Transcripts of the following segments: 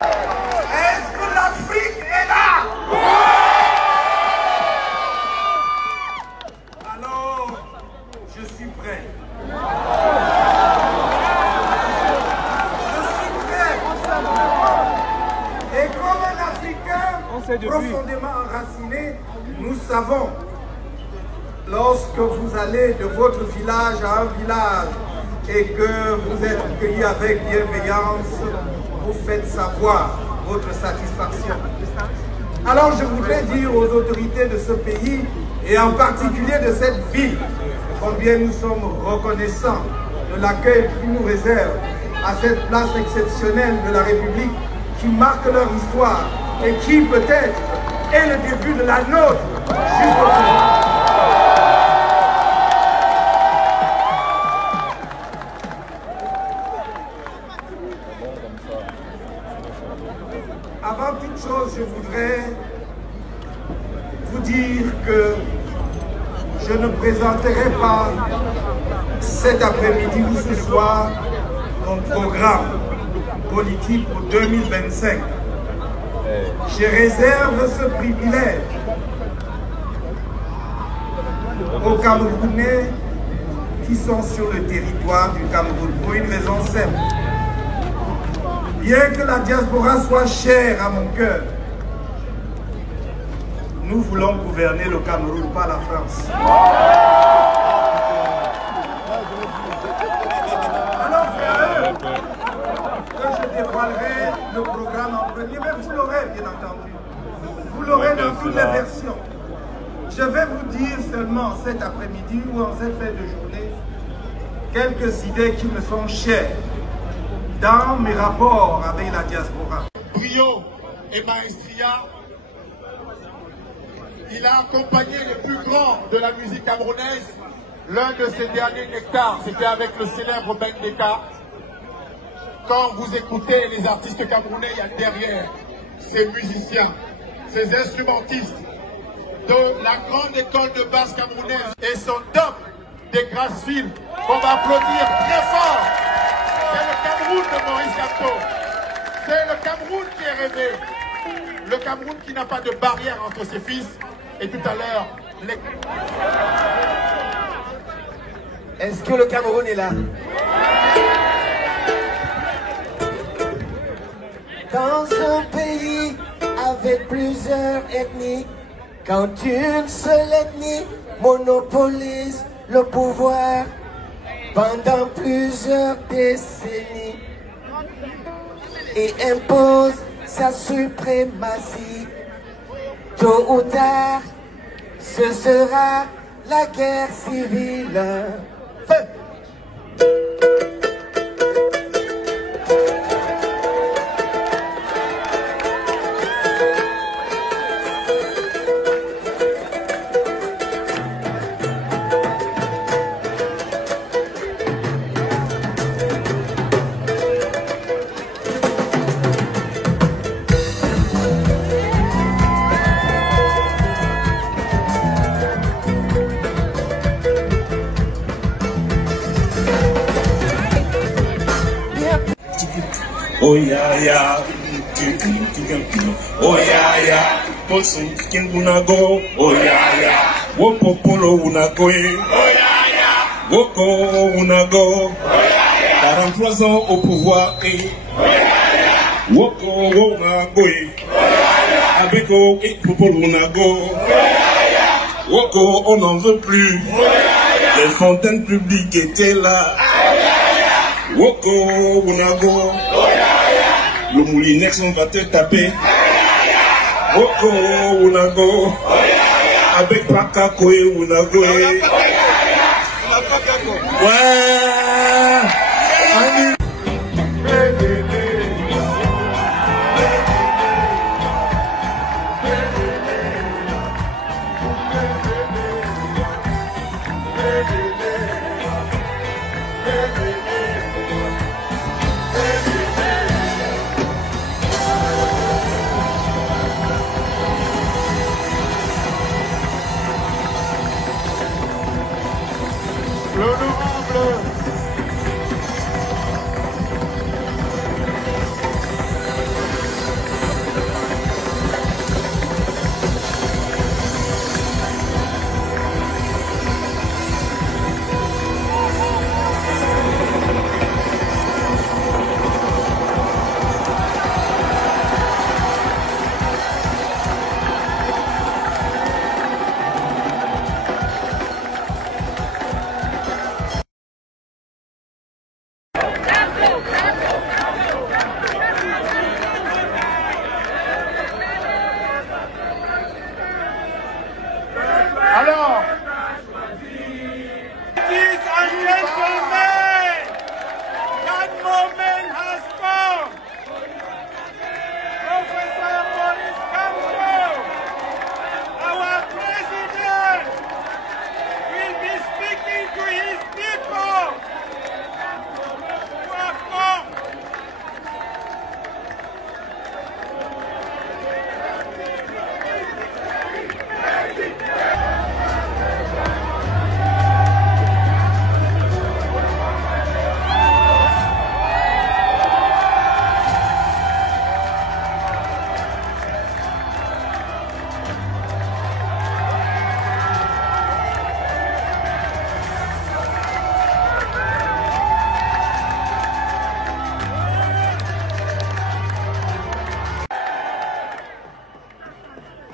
Est-ce que l'Afrique est là? Alors, je suis prêt. Je suis prêt. Et comme un Africain profondément enraciné, nous savons, lorsque vous allez de votre village à un village et que vous êtes accueillis avec bienveillance, vous faites savoir votre satisfaction. Alors je voudrais dire aux autorités de ce pays, et en particulier de cette ville, combien nous sommes reconnaissants de l'accueil qu'ils nous réservent à cette place exceptionnelle de la République qui marque leur histoire et qui peut-être est le début de la nôtre jusqu'au bout. Avant toute chose, je voudrais vous dire que je ne présenterai pas cet après-midi ou ce soir mon programme politique pour 2025. Je réserve ce privilège aux Camerounais qui sont sur le territoire du Cameroun pour une raison simple. Bien que la diaspora soit chère à mon cœur, nous voulons gouverner le Cameroun, pas la France. Alors c'est eux que je dévoilerai le programme en premier, mais vous l'aurez bien entendu. Vous l'aurez dans toutes les versions. Je vais vous dire seulement cet après-midi ou en cette fin de journée quelques idées qui me sont chères dans mes rapports avec la diaspora. Brio et Maestria, il a accompagné les plus grands de la musique camerounaise. L'un de ses derniers nectars, c'était avec le célèbre Ben Deka. Quand vous écoutez les artistes camerounais, il y a derrière ces musiciens, ces instrumentistes de la grande école de basse camerounaise et son top des Grassfield qu'on va applaudir très fort. C'est le Cameroun de Maurice Kamto. C'est le Cameroun qui est rêvé. Le Cameroun qui n'a pas de barrière entre ses fils. Et tout à l'heure, Est-ce que le Cameroun est là? Dans un pays avec plusieurs ethnies, quand une seule ethnie monopolise le pouvoir pendant plusieurs décennies et impose sa suprématie, tôt ou tard, ce sera la guerre civile. Feu! Oh yeah yeah, oh yeah yeah, Posun Kingunago, oh yeah yeah, Wopopolo Unago, oh yeah yeah, Woko Unago, oh yeah yeah, 43 ans au pouvoir et oh yeah yeah, Woko Unago, oh yeah yeah, Abeko et Popolo Unago, oh yeah yeah, Woko on n'en veut plus, oh yeah yeah, les fontaines publiques étaient là, oh yeah yeah, Woko Unago. Le moulinex on va te taper. Oko unago. Avec Pakako et unago. Ouais. l'honorable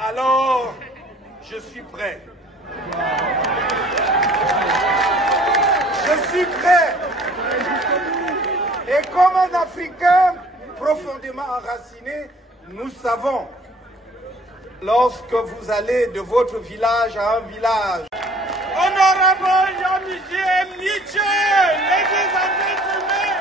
Alors, je suis prêt. Je suis prêt. Et comme un Africain profondément enraciné, nous savons, lorsque vous allez de votre village à un village, Honorable Jean-Michel Nietzsche, ladies and gentlemen,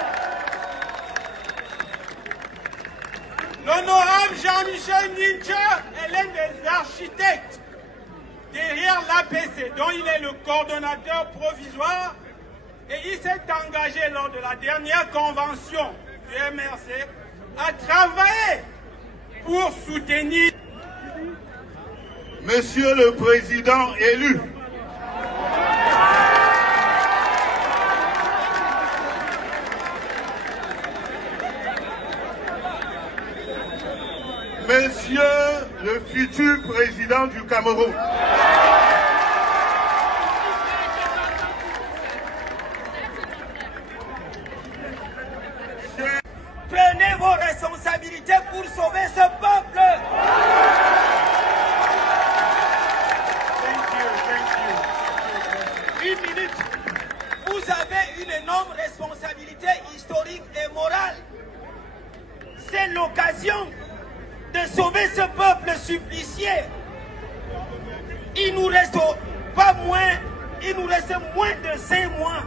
l'honorable Jean-Michel Nietzsche est l'un des architectes derrière l'APC, dont il est le coordonnateur provisoire, et il s'est engagé lors de la dernière convention du MRC à travailler pour soutenir Monsieur le Président élu, Monsieur le futur président du Cameroun, prenez vos responsabilités pour sauver ce peuple. Une minute. Vous avez une énorme responsabilité historique et morale. C'est l'occasion de sauver ce peuple supplicié. Il nous reste moins de 5 mois